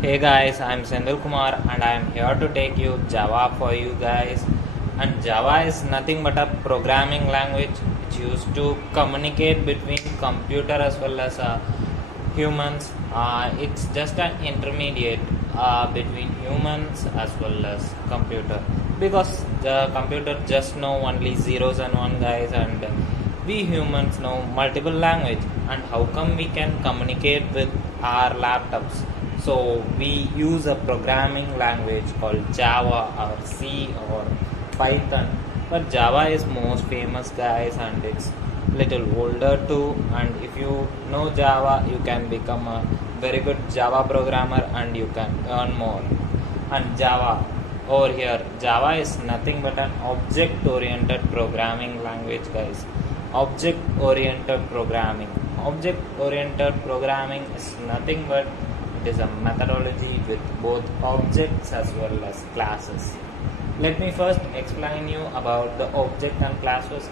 Hey guys, I'm Sendil Kumar and I'm here to take you Java for you guys. And Java is nothing but a programming language which used to communicate between computer as well as humans. It's just an intermediate between humans as well as computer because the computer just know only zeros and one guys, and we humans know multiple language. And how come we can communicate with our laptops? So we use a programming language called Java or C or Python. But Java is most famous guys, and it's little older too. And if you know Java, you can become a very good Java programmer and you can earn more. And Java over here, Java is nothing but an object oriented programming language guys. Object oriented programming. Object oriented programming is nothing but it is a methodology with both objects as well as classes. Let me first explain you about the object and classes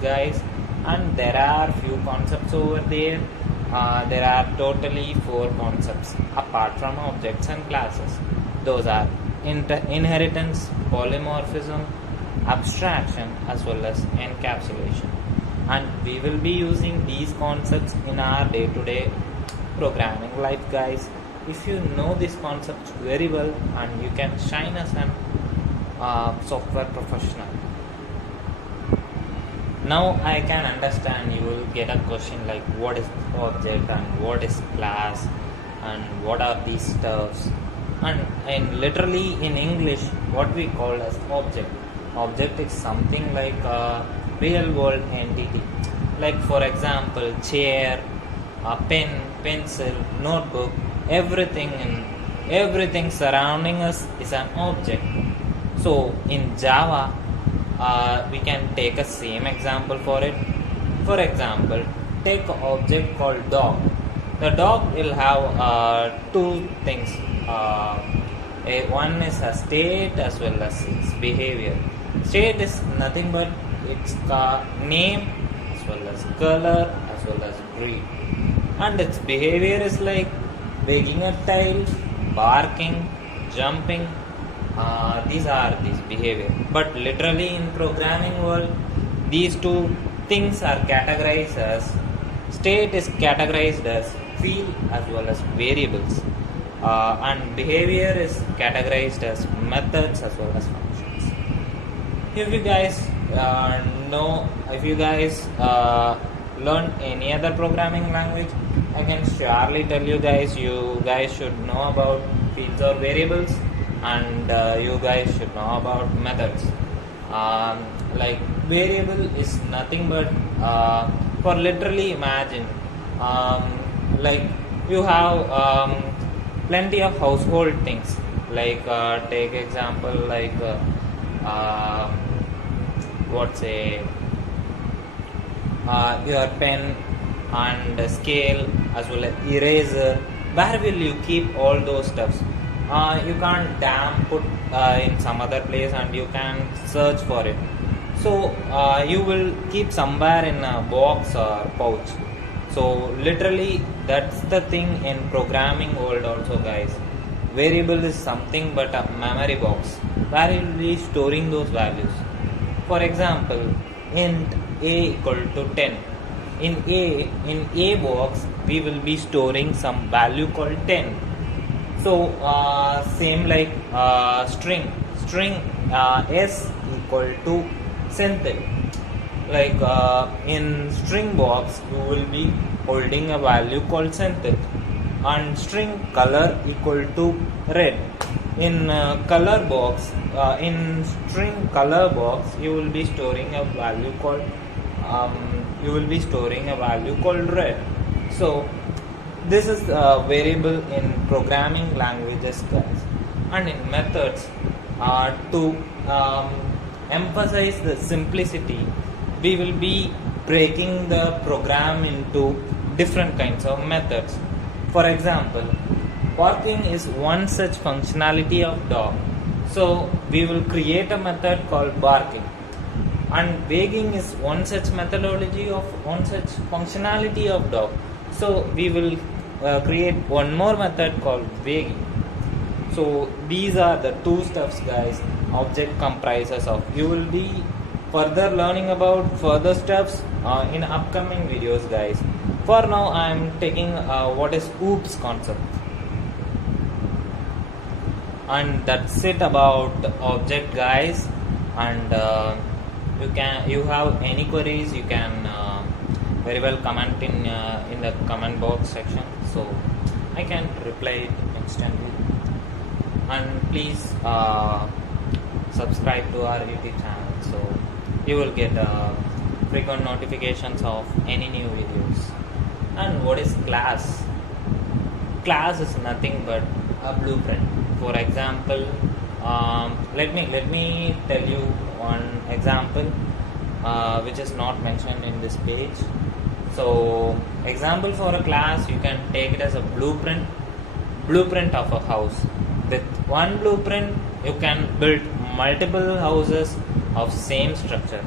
guys. And there are few concepts over there. There are totally four concepts apart from objects and classes. Those are inheritance, polymorphism, abstraction as well as encapsulation. And we will be using these concepts in our day-to-day programming life guys. If you know these concepts very well, and you can shine as an software professional. Now I can understand you will get a question like what is object and what is class and what are these stuffs. And in literally in English what we call as object. Object is something like a real world entity. Like for example chair, a pen, pencil, notebook, everything surrounding us is an object. So in Java, we can take a same example for it. For example, take an object called dog. The dog will have two things. One is a state as well as its behavior. State is nothing but its name as well as color as well as breed. And its behavior is like wagging a tail, barking, jumping. These are these behavior. But literally in programming world, these two things are categorized as state is categorized as field as well as variables, and behavior is categorized as methods as well as functions. If you guys if you guys learn any other programming language, I can surely tell you guys should know about fields or variables, and you guys should know about methods. Like variable is nothing but for literally imagine, like you have plenty of household things, like take example like what say your pen and scale as well as eraser. Where will you keep all those stuffs? You can't put in some other place and you can search for it. So you will keep somewhere in a box or pouch. So literally that's the thing in programming world also guys. Variable is something but a memory box where you will be storing those values. For example, int a equal to 10. In a box we will be storing some value called 10. So same like string s equal to synth. Like in string box you will be holding a value called synth, and string color equal to red. In color box, in string color box you will be storing a value called red. So this is a variable in programming languages guys. And in methods, to emphasize the simplicity, we will be breaking the program into different kinds of methods. For example, barking is one such functionality of dog. So we will create a method called barking. And wagging is one such functionality of dog. So we will create one more method called Vegi. So these are the two steps, guys, object comprises of. You will be further learning about further steps in upcoming videos, guys. For now I am taking what is OOPS concept, and that's it about the object, guys. And you have any queries, you can very well comment in the comment box section, so I can reply it instantly. And please subscribe to our YouTube channel, so you will get frequent notifications of any new videos. And what is class? Class is nothing but a blueprint. For example, let me tell you one example which is not mentioned in this page. So example for a class, you can take it as a blueprint of a house. With one blueprint you can build multiple houses of same structure.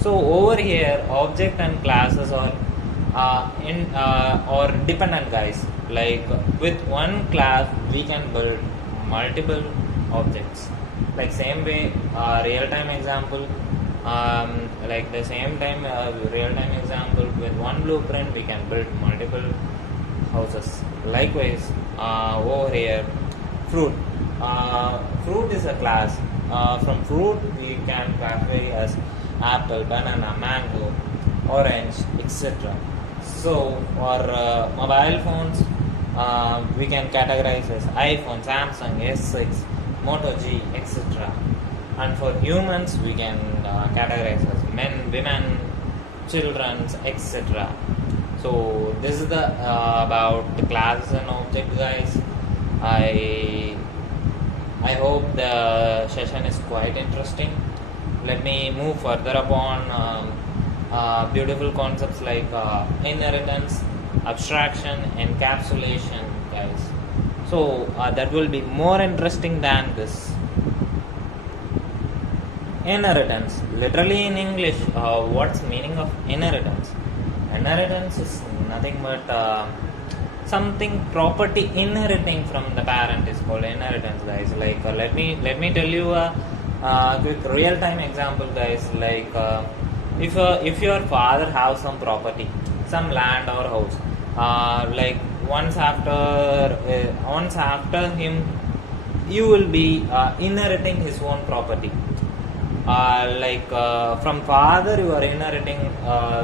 So over here object and classes are or dependent, guys. Like with one class we can build multiple objects. Like same way real-time example, like the same time real-time example, with one blueprint we can build multiple houses. Likewise over here fruit. Fruit is a class. From fruit we can classify as apple, banana, mango, orange, etc. So for mobile phones we can categorize as iPhone, Samsung, S6, Moto G, etc. And for humans we can categorize as men, women, children, etc. So this is the about the classes and object, guys. I hope the session is quite interesting. Let me move further upon beautiful concepts like inheritance, abstraction, encapsulation, guys. So that will be more interesting than this. Inheritance, literally in English, what's meaning of inheritance? Inheritance is nothing but something property inheriting from the parent is called inheritance, guys. Like let me tell you a quick real time example, guys. Like if your father has some property, some land or house, like once after him you will be inheriting his own property. Like from father you are inheriting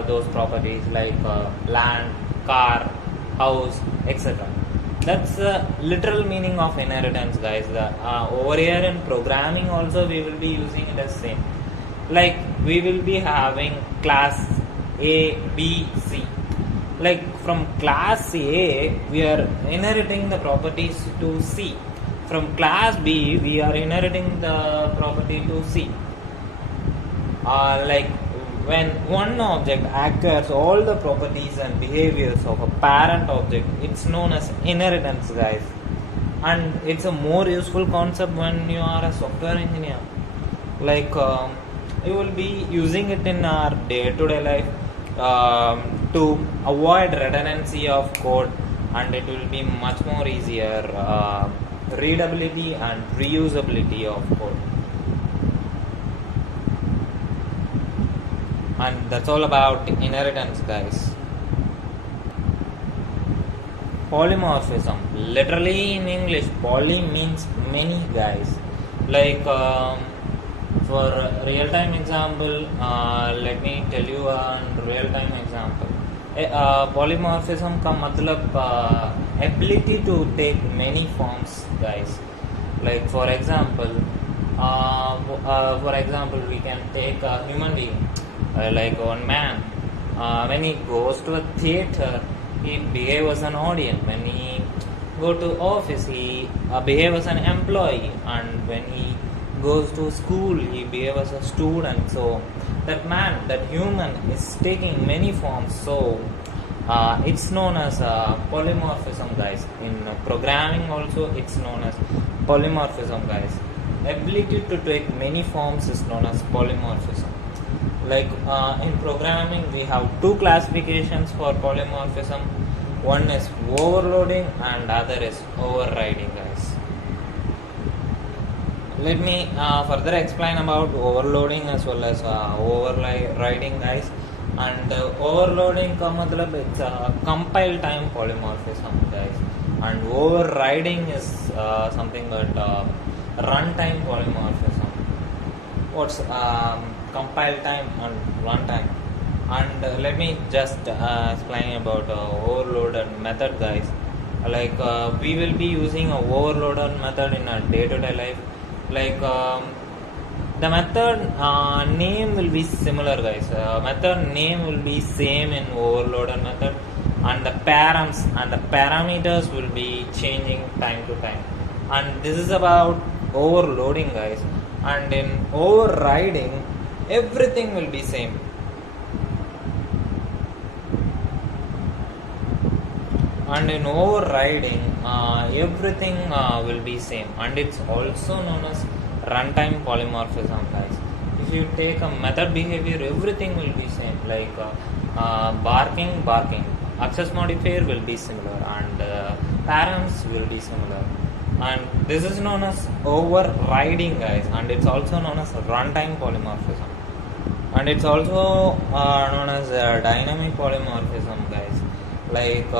those properties like land, car, house, etc. That's the literal meaning of inheritance, guys. Over here in programming also we will be using it as same. Like we will be having class A, B, C. Like from class A we are inheriting the properties to C. From class B we are inheriting the property to C. Like when one object acquires all the properties and behaviors of a parent object, it's known as inheritance, guys. And it's a more useful concept when you are a software engineer. Like you will be using it in our day-to-day life to avoid redundancy of code, and it will be much more easier readability and reusability of code. And that's all about inheritance, guys. Polymorphism, literally in English, poly means many, guys. Like for real-time example, let me tell you a real-time example. Polymorphism का मतलब ability to take many forms, guys. Like for example we can take a human being. Like one man, when he goes to a theater, he behaves as an audience. When he go to office, he behaves as an employee, and when he goes to school, he behaves as a student. So that man, that human, is taking many forms. So it's known as polymorphism, guys. In programming also, it's known as polymorphism, guys. Ability to take many forms is known as polymorphism. Like in programming we have two classifications for polymorphism. One is overloading and other is overriding, guys. Let me further explain about overloading as well as overriding, guys. And overloading ka matlab it's a compile time polymorphism, guys, and overriding is something but runtime polymorphism. What's compile time and runtime? And let me just explain about overloaded method, guys. Like we will be using a overloaded method in our day-to-day life. Like the method name will be similar, guys. Method name will be same in overloaded method, and the params and the parameters will be changing time to time. And this is about overloading, guys. And in overriding, everything will be same. And in overriding, everything will be same, and it's also known as runtime polymorphism, guys. If you take a method behavior, everything will be same. Like barking, access modifier will be similar, and params will be similar. And this is known as overriding, guys, and it's also known as runtime polymorphism, and it's also known as dynamic polymorphism, guys. Like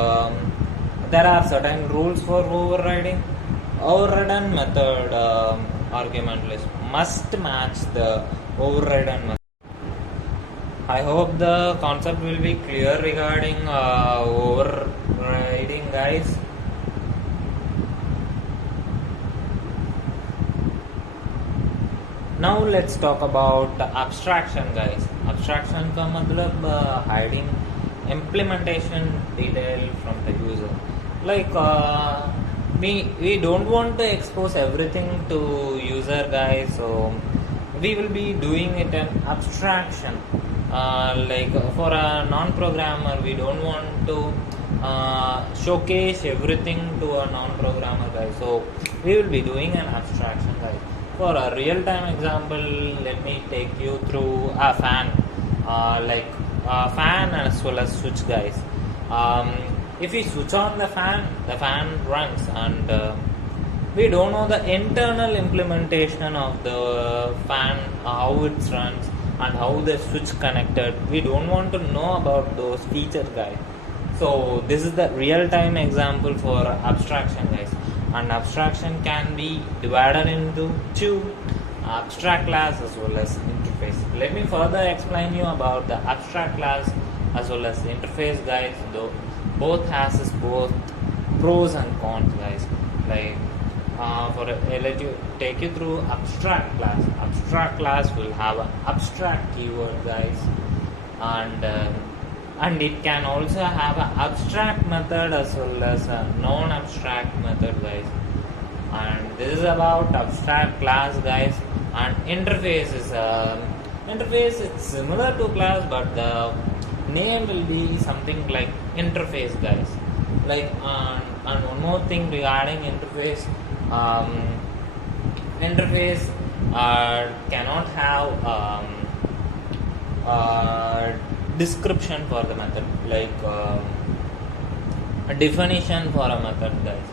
there are certain rules for overriding. Overridden method argument list must match the overridden method. I hope the concept will be clear regarding overriding, guys. Now let's talk about abstraction, guys. Abstraction ka matlab hiding implementation detail from the user. Like we don't want to expose everything to user, guys, so we will be doing it an abstraction. Like for a non-programmer, we don't want to showcase everything to a non-programmer, guys, so we will be doing an abstraction, guys. For a real-time example, let me take you through a fan, like fan as well as switch, guys. If we switch on the fan runs, and we don't know the internal implementation of the fan, how it runs and how the switch connected. We don't want to know about those features, guys. So this is the real-time example for abstraction, guys. And abstraction can be divided into two: abstract class as well as interface. Let me further explain you about the abstract class as well as the interface, guys. Though both has both pros and cons, guys. Like let you take you through abstract class. Abstract class will have an abstract keyword, guys, and it can also have an abstract method as well as a non-abstract method, guys. And this is about abstract class, guys. And interface is it's similar to class, but the name will be something like interface, guys. Like and one more thing regarding interface, interface cannot have description for the method, like a definition for a method, guys.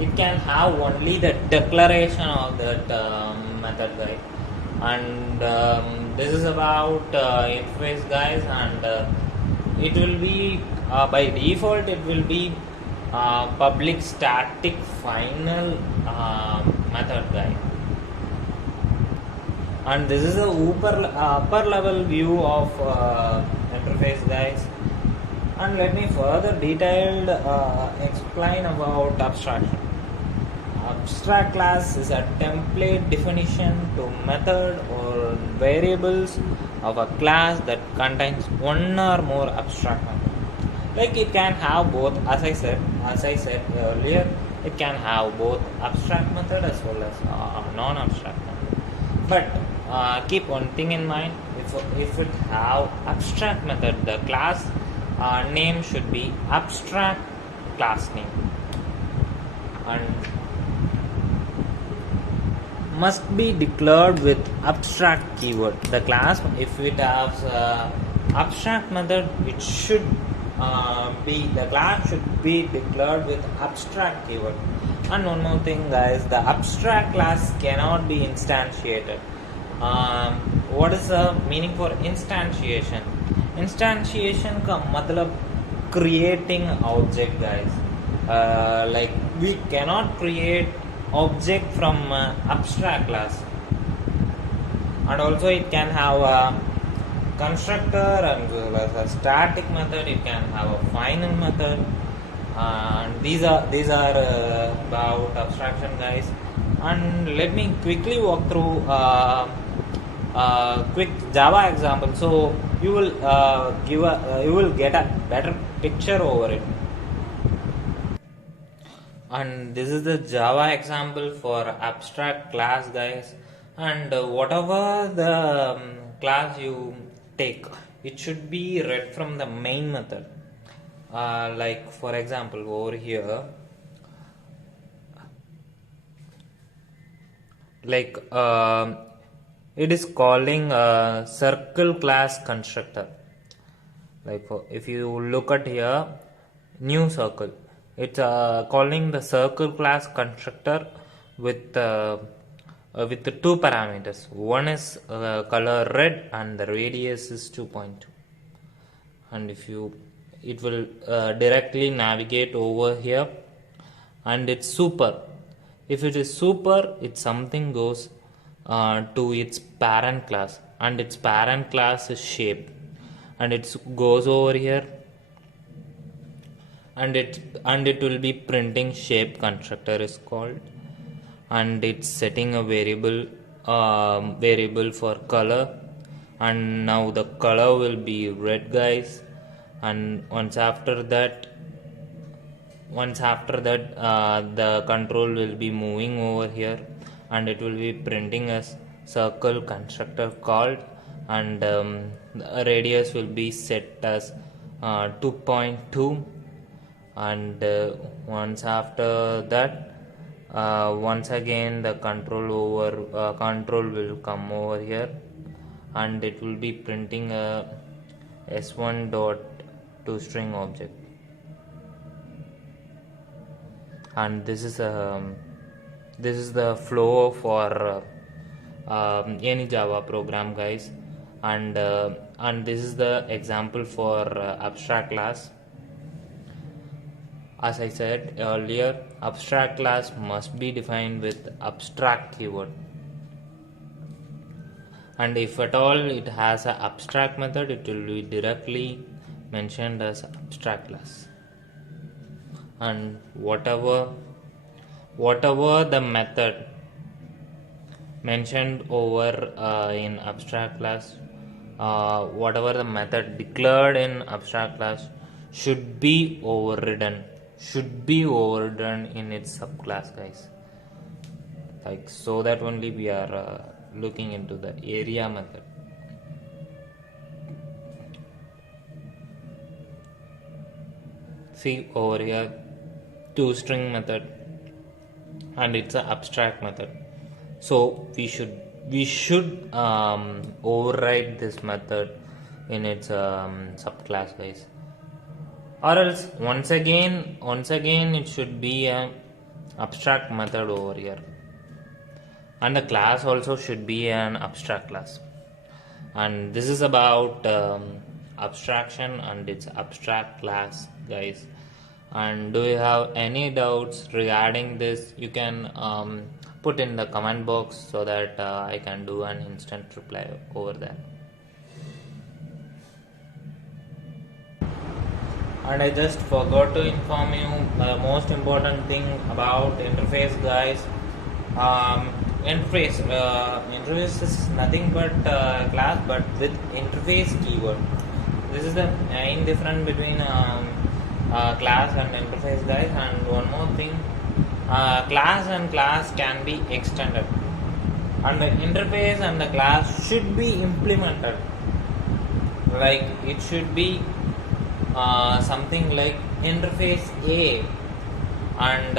It can have only the declaration of that method, guys. And this is about interface, guys, and it will be by default it will be public static final method, guys. And this is a upper level view of interface, guys. And let me further detailed explain about abstraction. Abstract class is a template definition to method or variables of a class that contains one or more abstract method. Like it can have both, as I said earlier, it can have both abstract method as well as non-abstract method. But keep one thing in mind: if it have abstract method, the class name should be abstract class name, and must be declared with abstract keyword. The class, if it has abstract method, it should the class should be declared with abstract keyword. And one more thing, guys, the abstract class cannot be instantiated. What is the meaning for instantiation? Instantiation का मतलब creating object, guys. Like we cannot create object from abstract class, and also it can have a constructor and well as a static method. It can have a final method, and these are about abstraction, guys. And let me quickly walk through quick Java example, so you will you will get a better picture over it. And this is the Java example for abstract class, guys. And whatever the class you take, it should be read from the main method. Like for example over here, like it is calling a circle class constructor. Like if you look at here, new circle, it's calling the circle class constructor with the two parameters. One is color red and the radius is 2.2. And if you, it will directly navigate over here, and it's super. If it is super, it something goes to its parent class, and its parent class is shape, and it goes over here, and it will be printing shape constructor is called, and it's setting a variable for color, and now the color will be red, guys. And once after that the control will be moving over here, and it will be printing a circle constructor called, and the radius will be set as 2.2. and once after that, once again the control will come over here, and it will be printing a s1 dot toString object. And this is the flow for any Java program, guys. And this is the example for abstract class. As I said earlier, abstract class must be defined with abstract keyword, and if at all it has an abstract method, it will be directly mentioned as abstract class. And whatever the method mentioned over in abstract class, whatever the method declared in abstract class should be overridden in its subclass, guys. Like, so that only we are looking into the area method. See over here, toString method, and it's an abstract method, so we should override this method in its subclass, guys. Or else once again it should be an abstract method over here, and the class also should be an abstract class. And this is about abstraction and its abstract class, guys. And do you have any doubts regarding this? You can put in the comment box so that I can do an instant reply over there. And I just forgot to inform you the most important thing about interface, guys. Interface is nothing but class, but with interface keyword. This is the main difference between class and interface, guys. And one more thing, class and class can be extended, and the interface and the class should be implemented. Like it should be something like interface A and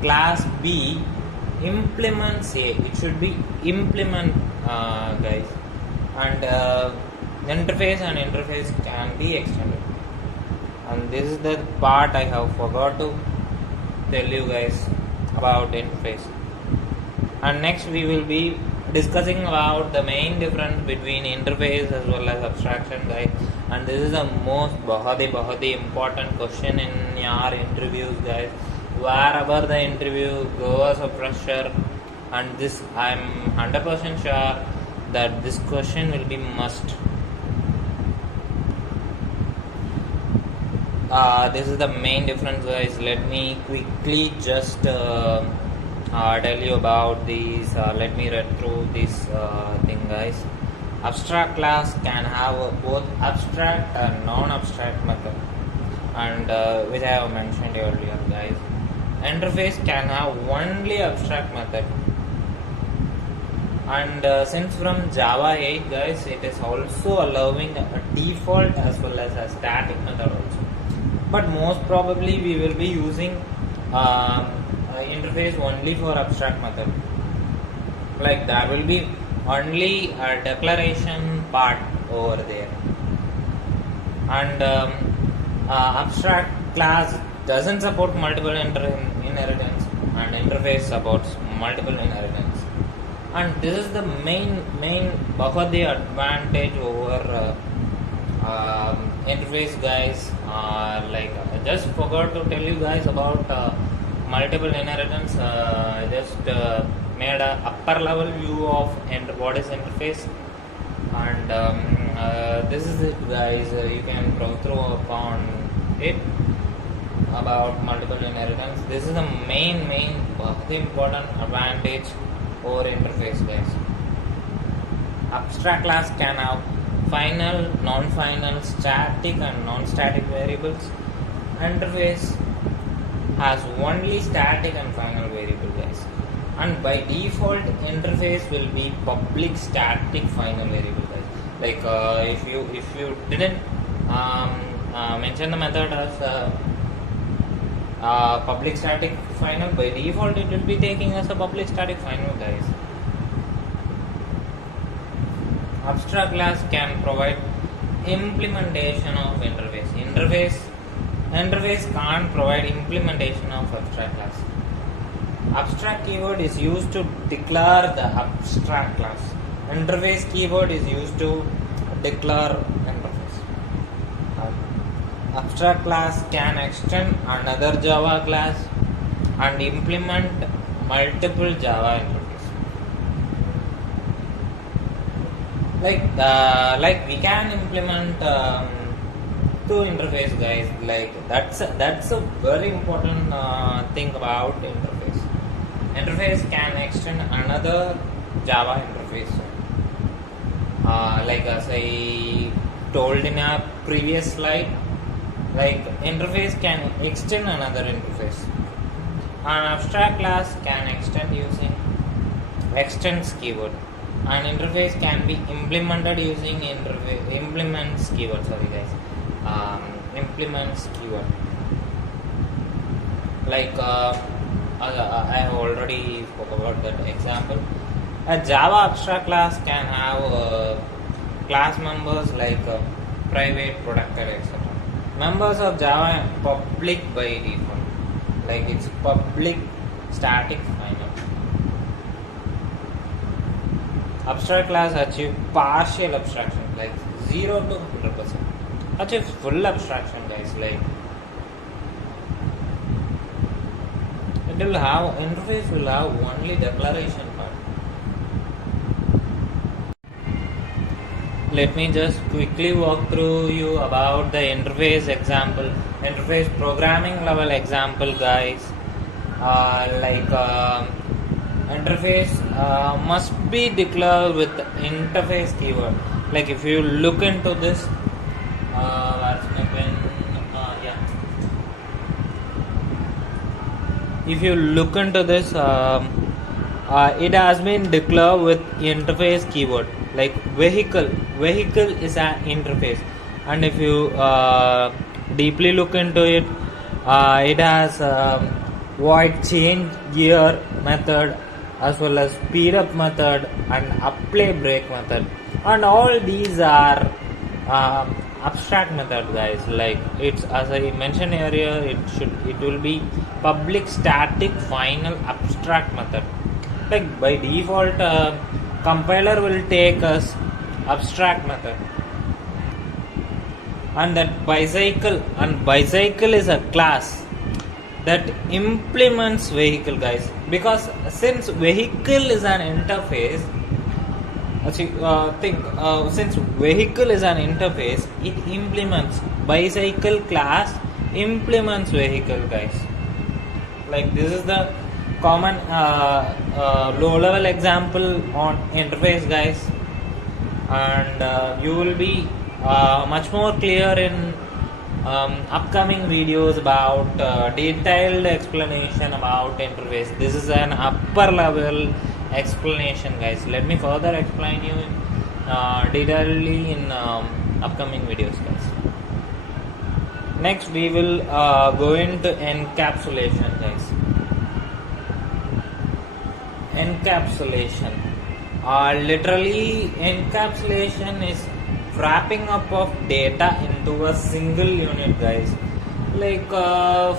class B implements A. It should be implement, guys. And interface and interface can be extended. and this is the part I have forgot to tell you guys about interface. And next we will be discussing about the main difference between interface as well as abstraction, guys. And this is the most बहुत ही important question in your interviews, guys. Wherever the interview goes a pressure, and this I'm 100% sure that this question will be must. This is the main difference, guys. Let me quickly just tell you about these. Let me read through this thing, guys. Abstract class can have both abstract and non-abstract method, and which I have mentioned earlier, guys. Interface can have only abstract method, and since from Java 8, guys, it is also allowing a default as well as a static method also. But most probably we will be using interface only for abstract method. Like there will be only a declaration part over there, and abstract class doesn't support multiple inheritance, and interface supports multiple inheritance. And this is the main बहुत ही advantage over interface, guys. Like I just forgot to tell you guys about multiple inheritance. Just made a upper level view of what is interface, and this is it, guys. You can browse through upon it about multiple inheritance. This is the main बहुत important advantage over interface, guys. Abstract class can have final, non-final, static and non-static variables. Interface has only static and final variable, guys. And by default, interface will be public static final variable, guys. Like if you didn't mention the method as public static final, by default it will be taking as a public static final, guys. Abstract class can provide implementation of interface. Interface can't provide implementation of abstract class. Abstract keyword is used to declare the abstract class. Interface keyword is used to declare interface. Abstract class can extend another Java class and implement multiple Java interface. Like we can implement two interface, guys. Like that's a very important thing about interface. Interface can extend another Java interface. Like as I told in a previous slide, like interface can extend another interface. An abstract class can extend using extends keyword. An interface can be implemented using implements keyword. Sorry, guys. Implements keyword. Like I have already spoke about that example. A Java abstract class can have class members like private, protected, etc. Members of Java are public by default. Like it's public static final. Abstract class achieve partial abstraction, like 0 to 100%. Achieve full abstraction, guys. Like it will have interface will have only declaration part. Let me just quickly walk through you about the interface example, interface programming level example, guys. Interface must be declared with interface keyword. Like if you look into this, if you look into this, it has been declared with interface keyword. Like vehicle is an interface, and if you deeply look into it, it has void change gear method, as well as speed up method and apply brake method, and all these are abstract method, guys. Like it's, as I mentioned earlier, it will be public static final abstract method. Like by default, compiler will take us abstract method, and that bicycle is a class that implements vehicle, guys. Because since vehicle is an interface, since vehicle is an interface, it implements bicycle class implements vehicle, guys. Like this is the common low level example on interface, guys, and you will be much more clear in upcoming videos about detailed explanation about interface. This is an upper level explanation, guys. Let me further explain you detailedly in upcoming videos, guys. Next we will go into encapsulation, guys. Encapsulation, literally encapsulation is wrapping up of data into a single unit, guys. Like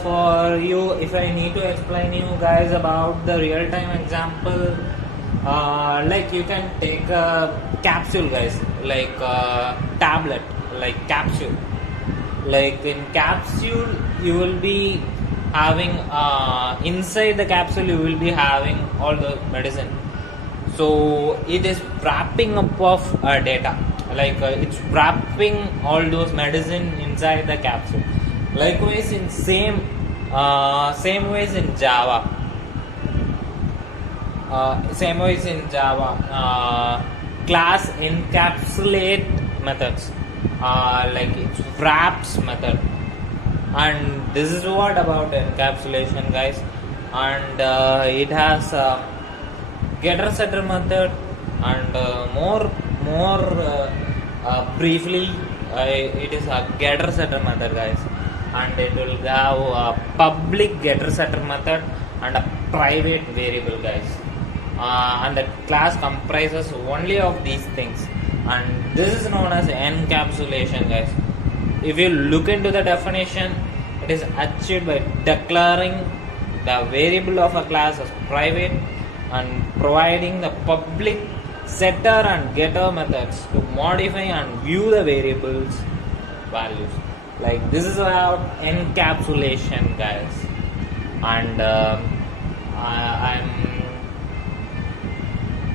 for you, if I need to explain you guys about the real-time example, like you can take a capsule, guys, like tablet, like capsule. Like in capsule you will be having inside the capsule you will be having all the medicine. So it is wrapping up of data, like it's wrapping all those medicine inside the capsule. Likewise in same ways in Java, class encapsulate methods, like it's wraps method. And this is what about encapsulation, guys. And it has getter setter method, and more briefly, it is a getter setter method, guys. And it will have a public getter setter method and a private variable, guys. And the class comprises only of these things, and this is known as encapsulation, guys. If you look into the definition, it is achieved by declaring the variable of a class as private and providing the public setter and getter methods to modify and view the variables values. Like this is about encapsulation, guys. And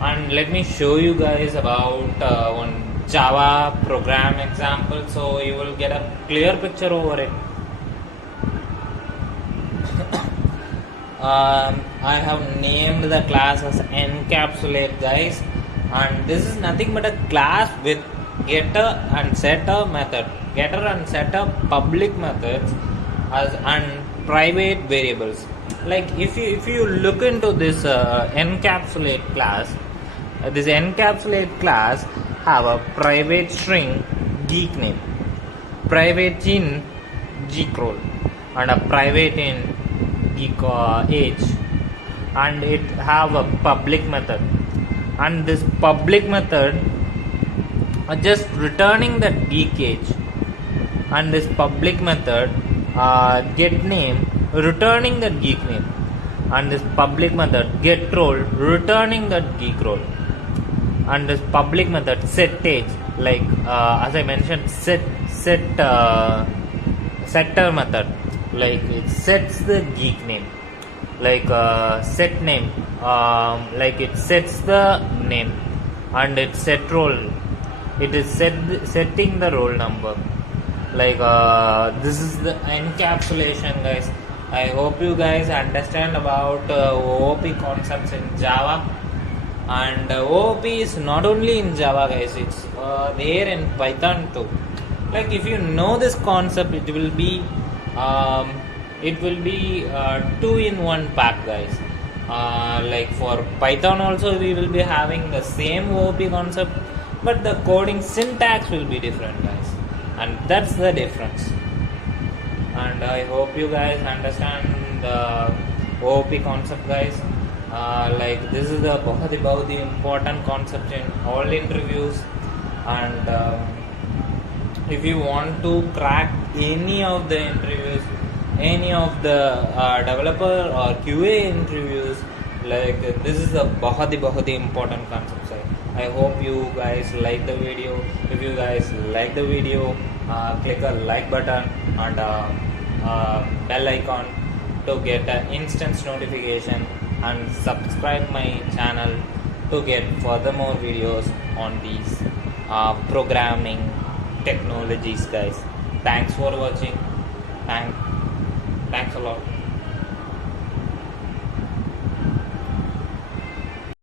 and let me show you guys about one Java program example, so you will get a clear picture over it. I have named the class as encapsulate, guys, and this is nothing but a class with getter and setter method, getter and setter public methods as and private variables. Like if you look into this encapsulate class, this encapsulate class have a private string geek name, private in geek role, and a private in geek age, and it have a public method, and this public method are just returning the geek age, and this public method get name returning the geek name, and this public method get role returning the geek role, and this public method set age, like as I mentioned, setter method, like it sets the geek name, like set name, like it sets the name, and it set role, it is setting the roll number. Like this is the encapsulation, guys. I hope you guys understand about OOP concepts in Java. And OOP is not only in Java, guys, it's there in Python too. Like if you know this concept, it will be 2-in-1 pack, guys. Like for Python also we will be having the same OOP concept, but the coding syntax will be different, guys, and that's the difference. And I hope you guys understand the OOP concept, guys. Like this is the बहुत important concept in all interviews, and if you want to crack any of the interviews, any of the developer or QA interviews, like this is a बहुत ही important concept है. I hope you guys like the video. If you guys like the video, click a like button and bell icon to get an instant notification, and subscribe my channel to get further more videos on these programming technologies, guys. Thanks for watching. Thanks a lot.